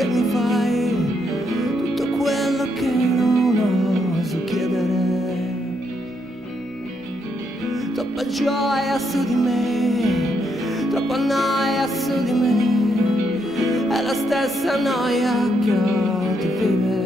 che mi fai tutto quello che non oso chiedere. Troppa gioia su di me, troppa noia su di me, è la stessa noia che ho di vivere.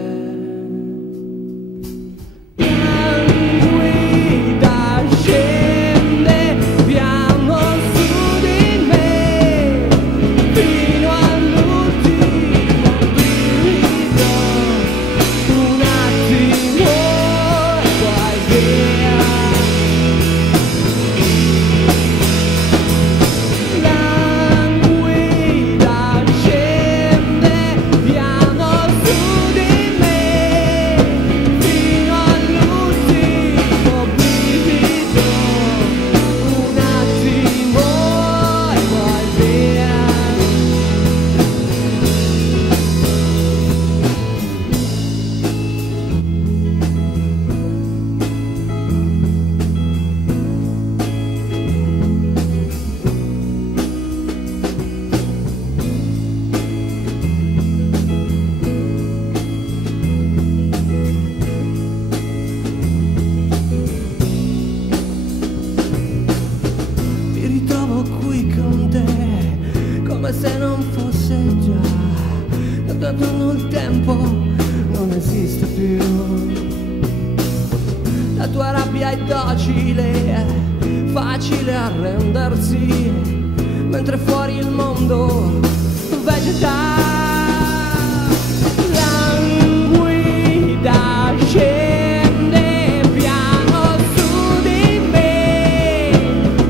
Come se non fosse già, dato il tempo non esiste più. La tua rabbia è docile, è facile arrendersi, mentre fuori il mondo vegeta. Languida scende piano su di me,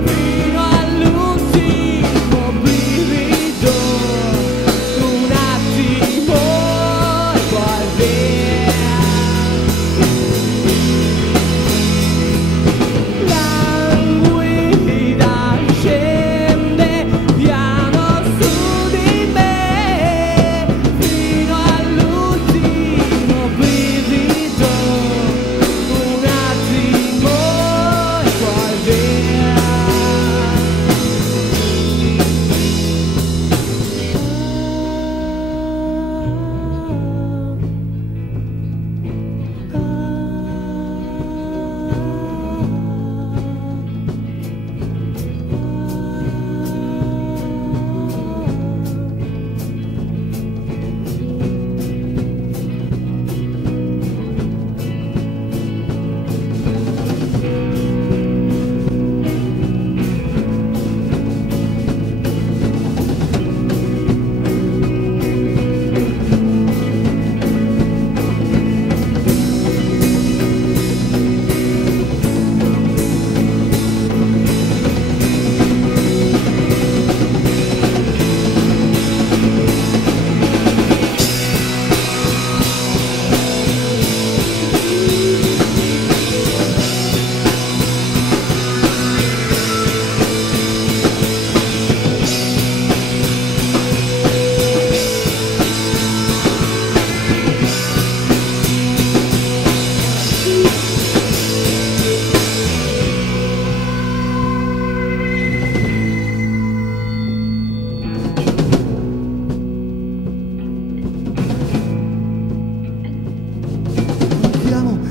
fino all'ultimo brivido, un attimo e poi via. Languida scende piano su di me, fino all'ultimo brivido, un attimo e poi via.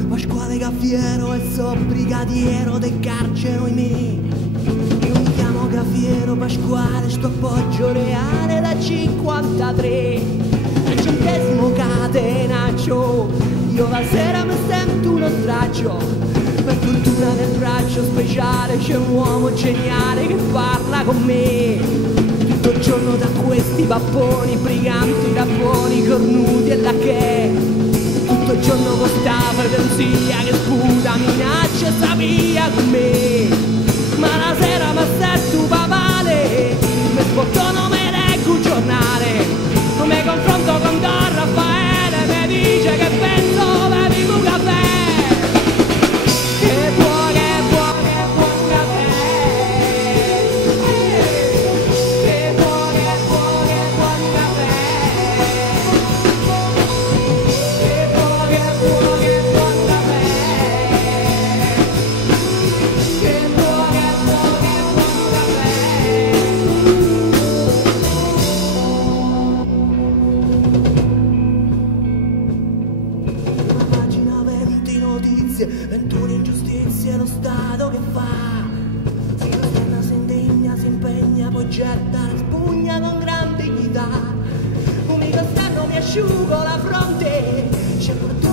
Pasquale Gaffiero e so brigadiero del carcere oimè. Io mi chiamo Gaffiero Pasquale, sto appoggio reale da 53. Al 100° catenaccio, io la sera mi sento uno straccio. Per fortuna nel braccio speciale c'è un uomo geniale che parla con me. Tutto il giorno da questi papponi, briganti, rabboni, cornuti e lacchè. Tutto il giorno con sta frenesia che sputa, minaccia e sta via con me. Ma la sera mi sento papale, mi sbotto, non me leggo il giornale, non mi confronto con Don Raffaele, mi dice che penso bevi un caffè. Che buon caffè, che buon caffè. Che buon caffè. notizie, 21 ingiustizie, lo Stato che fa? Si governa, si indigna, si impegna, poi getta la spugna con gran dignità. Un mico stanno mi asciugo la fronte, c'è fortuna